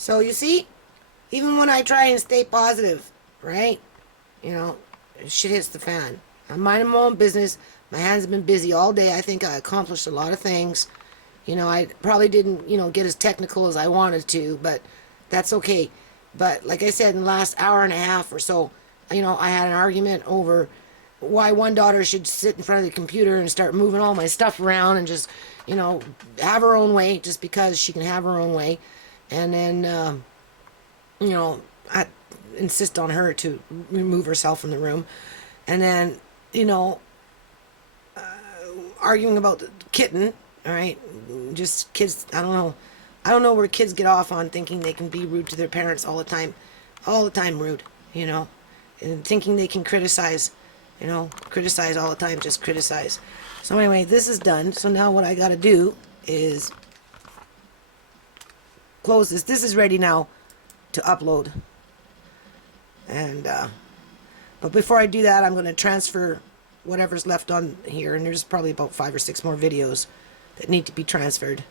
So you see, even when I try and stay positive, right? You know, shit hits the fan. I'm minding my own business. My hands have been busy all day. I think I accomplished a lot of things. You know, I probably didn't, get as technical as I wanted to, but that's okay. But like I said, in the last hour and a half or so, I had an argument over why one daughter should sit in front of the computer and start moving all my stuff around and just, have her own way just because she can have her own way. And then, I insist on her to remove herself from the room. And then, you know, arguing about the kitten, all right? Just kids, I don't know. I don't know where kids get off on thinking they can be rude to their parents all the time. All the time rude, and thinking they can criticize, criticize all the time, just criticize. So anyway, this is done. So now what I got to do is close this. This is ready now to upload. And but before I do that, I'm going to transfer whatever's left on here, and there's probably about 5 or 6 more videos that need to be transferred.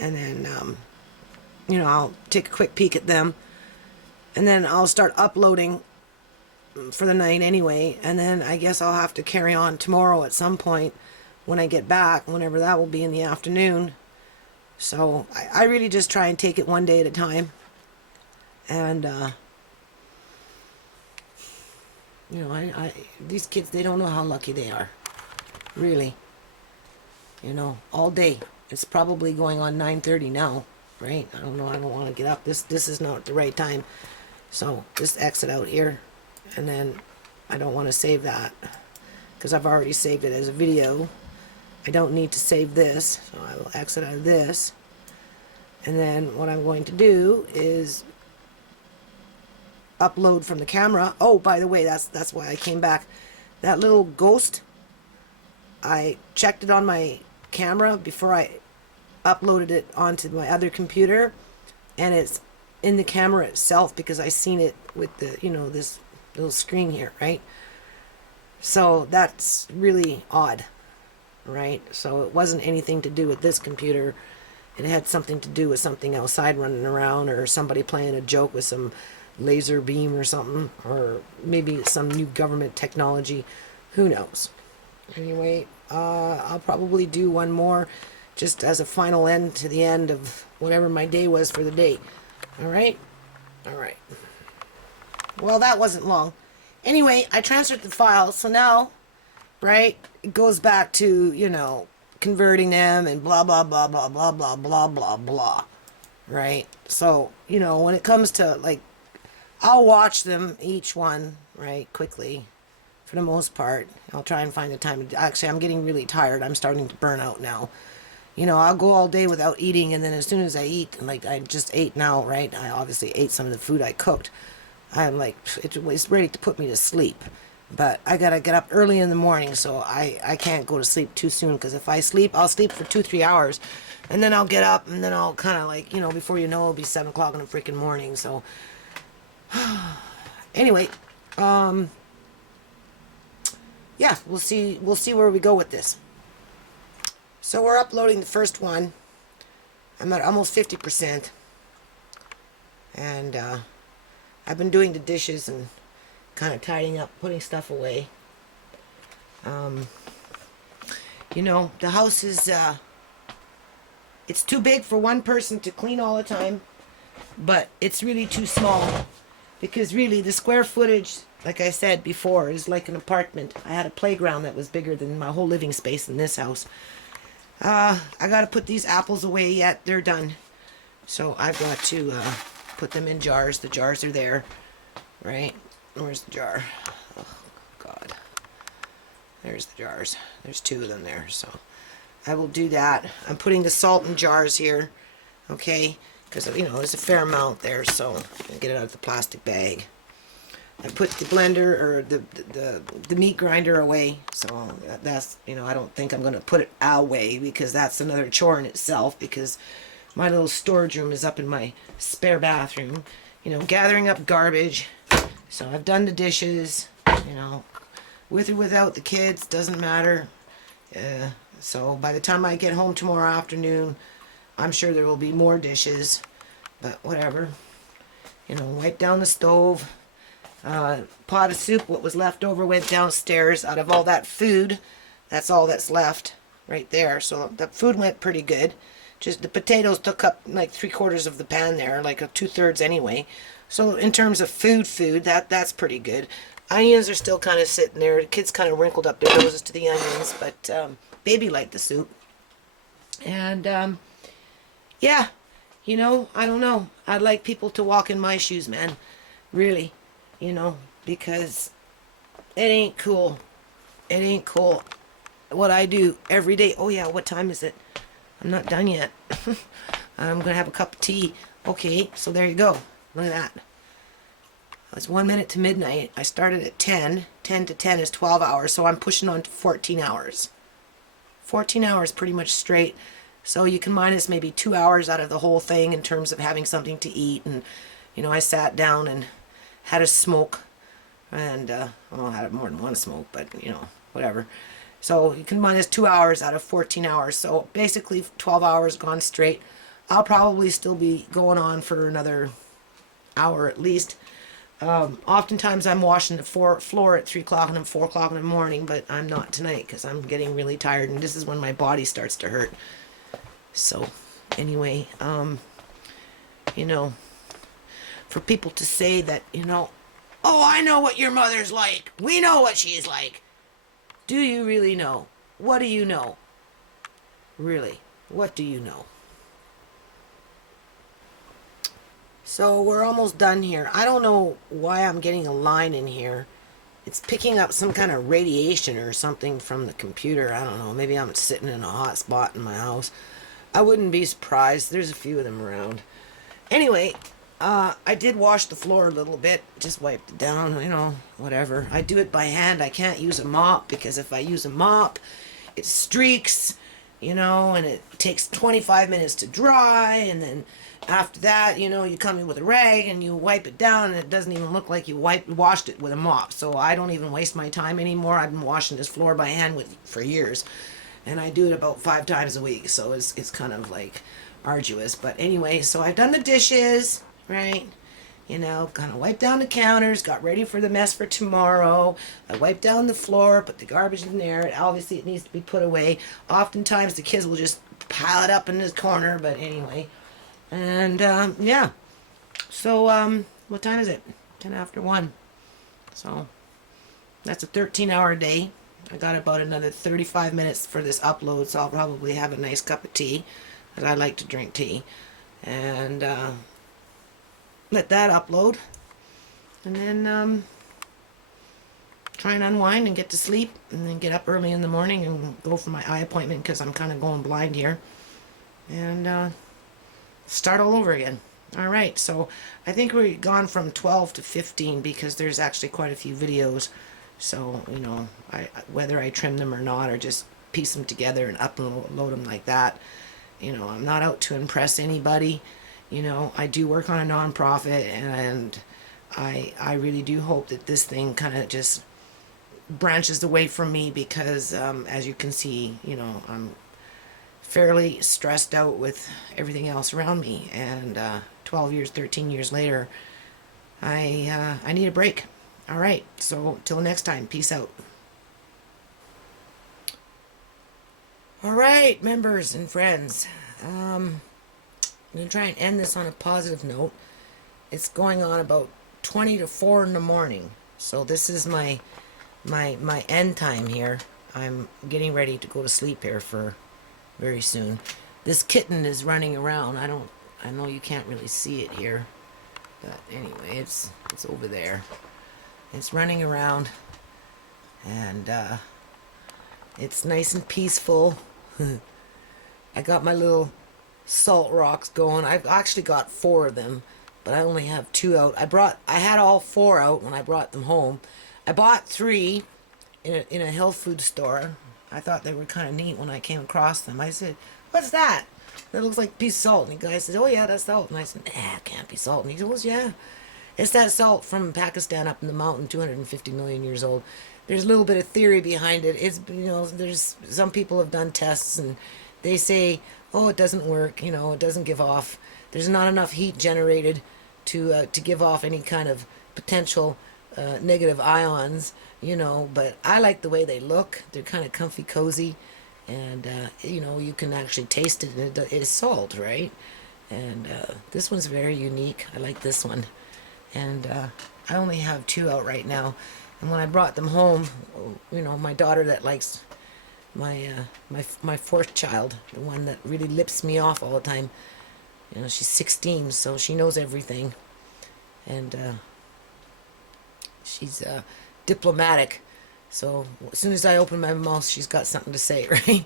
And then I'll take a quick peek at them, and then I'll start uploading for the night anyway. And then I guess I'll have to carry on tomorrow at some point when I get back, whenever that will be in the afternoon. So I really just try and take it one day at a time. And these kids, they don't know how lucky they are, really. All day. It's probably going on 9:30 now, right? I don't know. I don't want to get up. This is not the right time. So just exit out here, and then I don't want to save that because I've already saved it as a video. I don't need to save this, so I will exit out of this. And then what I'm going to do is upload from the camera. Oh, by the way, that's why I came back. That little ghost, I checked it on my camera before I uploaded it onto my other computer, and it's in the camera itself because I seen it with the this little screen here, right? So that's really odd, right? So it wasn't anything to do with this computer. It had something to do with something outside running around, or somebody playing a joke with some laser beam or something, or maybe some new government technology. Who knows? Anyway, I'll probably do one more just as a final end to the end of whatever my day was for the day. Alright? Alright. Well, that wasn't long. Anyway, I transferred the file, so now, right, it goes back to, converting them and blah, blah, blah, blah, blah, blah, blah, blah, blah. Right? So, when it comes to, like, I'll watch them, each one, right, quickly. For the most part. I'll try and find the time. Actually, I'm getting really tired. I'm starting to burn out now. I'll go all day without eating, and then as soon as I eat, like I just ate now, right? I obviously ate some of the food I cooked. I'm like, it's ready to put me to sleep. But I gotta get up early in the morning, so I can't go to sleep too soon, because if I sleep, I'll sleep for 2-3 hours, and then I'll get up, and then I'll kind of like, before you know, it'll be 7 o'clock in the freaking morning. So anyway, yeah, we'll see where we go with this. So we're uploading the first one. I'm at almost 50%. And I've been doing the dishes and kind of tidying up, putting stuff away. The house is it's too big for one person to clean all the time, but it's really too small, because really the square footage, like I said before, is like an apartment. I had a playground that was bigger than my whole living space in this house. I got to put these apples away yet. They're done. So I've got to put them in jars. The jars are there, right? Where's the jar? Oh, God. There's the jars. There's 2 of them there. So I will do that. I'm putting the salt in jars here, okay? Because, there's a fair amount there, so I'll get it out of the plastic bag. I put the blender, or the meat grinder, away, so that's, I don't think I'm going to put it away, because that's another chore in itself, because my little storage room is up in my spare bathroom, gathering up garbage. So I've done the dishes, with or without the kids, doesn't matter. So by the time I get home tomorrow afternoon, I'm sure there will be more dishes. But whatever. You know, wipe down the stove. Pot of soup, what was left over, went downstairs. Out of all that food, that's all that's left right there. So the food went pretty good. Just the potatoes took up like 3/4 of the pan there, like a 2/3 anyway. So in terms of food, that's pretty good. Onions are still kind of sitting there. The kids kind of wrinkled up their noses to the onions, but baby liked the soup. And yeah, you know, I don't know. I'd like people to walk in my shoes, man. Really, you know, because it ain't cool. It ain't cool what I do every day. Oh yeah, what time is it? I'm not done yet. I'm gonna have a cup of tea. Okay, so there you go. Look at that. It's 1 minute to midnight. I started at 10. 10 to 10 is 12 hours, so I'm pushing on to 14 hours. 14 hours pretty much straight. So you can minus maybe 2 hours out of the whole thing in terms of having something to eat. And, you know, I sat down and had a smoke. And, well, I had more than one smoke, but, you know, whatever. So you can minus 2 hours out of 14 hours. So basically 12 hours gone straight. I'll probably still be going on for another hour at least. Oftentimes I'm washing the floor at 3 o'clock and 4 o'clock in the morning, but I'm not tonight because I'm getting really tired, and this is when my body starts to hurt. So anyway, you know, for people to say that, you know, oh, I know what your mother's like. We know what she's like. Do you really know? What do you know? Really, what do you know? So we're almost done here. I don't know why I'm getting a line in here. It's picking up some kind of radiation or something from the computer. I don't know. Maybe I'm sitting in a hot spot in my house. I wouldn't be surprised. There's a few of them around. Anyway, I did wash the floor a little bit. Just wiped it down, you know, whatever. I do it by hand. I can't use a mop because if I use a mop, it streaks, you know, and it takes 25 minutes to dry, and then after that, you know, you come in with a rag and you wipe it down, and it doesn't even look like you washed it with a mop. So I don't even waste my time anymore. I've been washing this floor by hand for years, and I do it about 5 times a week. So it's kind of like arduous. But anyway, so I've done the dishes, right? You know, kind of wiped down the counters, got ready for the mess for tomorrow. I wiped down the floor, put the garbage in there. Obviously, it needs to be put away. Oftentimes, the kids will just pile it up in this corner, but anyway. And, yeah. So, what time is it? 10 after 1. So, that's a 13-hour day. I got about another 35 minutes for this upload, so I'll probably have a nice cup of tea, because I like to drink tea. And, let that upload. And then, try and unwind and get to sleep, and then get up early in the morning and go for my eye appointment, because I'm kind of going blind here. And, start all over again. All right, so I think we've gone from 12 to 15 because there's actually quite a few videos. So, you know, whether I trim them or not, or just piece them together and upload them like that. You know, I'm not out to impress anybody. You know, I do work on a nonprofit, and I really do hope that this thing kind of just branches away from me because, as you can see, you know, I'm fairly stressed out with everything else around me, and 12 years, 13 years later, I need a break. All right, so till next time, peace out. All right, members and friends, I'm gonna try and end this on a positive note. It's going on about 20 to 4 in the morning, so this is my end time here. I'm getting ready to go to sleep here for very soon. This kitten is running around. I know you can't really see it here, but anyway, it's over there. It's running around, and it's nice and peaceful. I got my little salt rocks going. I've actually got 4 of them, but I only have 2 out. I had all 4 out when I brought them home. I bought 3 in a health food store. I thought they were kind of neat when I came across them. I said, "What's that? That looks like a piece of salt." And the guy said, "Oh yeah, that's salt." And I said, "Nah, it can't be salt." And he goes, "Yeah, it's that salt from Pakistan up in the mountain, 250 million years old." There's a little bit of theory behind it. It's, you know, there's some people have done tests and they say, "Oh, it doesn't work. You know, it doesn't give off there's not enough heat generated to give off any kind of potential negative ions, you know. But I like the way they look. They're kind of comfy, cozy, and you know, you can actually taste it. And it is salt, right? And this one's very unique. I like this one, and I only have two out right now. And when I brought them home, you know, my daughter that likes my fourth child, the one that really lips me off all the time. You know, she's 16, so she knows everything, and she's diplomatic. So as soon as I open my mouth, she's got something to say, right?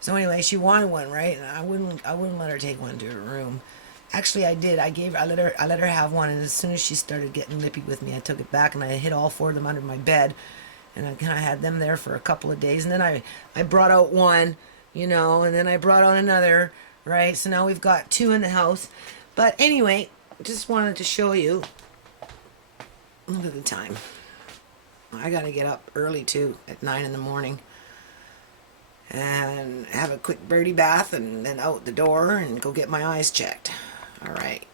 So anyway, she wanted one, right? And I wouldn't let her take one to her room. Actually, I did. I let her have one, and as soon as she started getting lippy with me, I took it back and I hid all four of them under my bed, and I kind of had them there for a couple of days, and then I brought out one, you know, and then I brought out another, right? So now we've got two in the house. But anyway, just wanted to show you. Look at the time. I gotta get up early too, at 9 in the morning, and have a quick birdie bath, and then out the door and go get my eyes checked. All right.